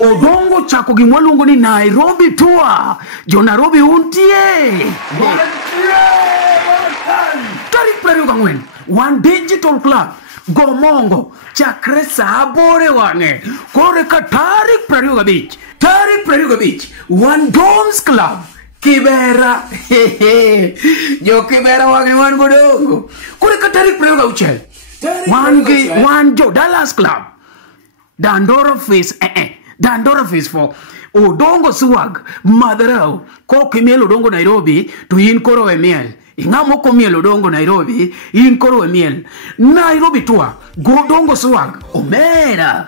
Odongo chako gimwaluongo ni Nairobi tour. Jo Nairobi untie. Tarik 24 One Digital Club Gomongo chakre saa 8 wang'e kore ka tarik 25 One Domes Club Kibera. Jo Kibera wang'e wan godongo kore ka tarik 26 One Jo Dallas Club Dandora Face for Odongo Swag Madarao Koki miel Odongo Nairobi to in koro e miel Ingamo ko miel Odongo Nairobi in koro e miel Nairobi tour Godongo Swag Omera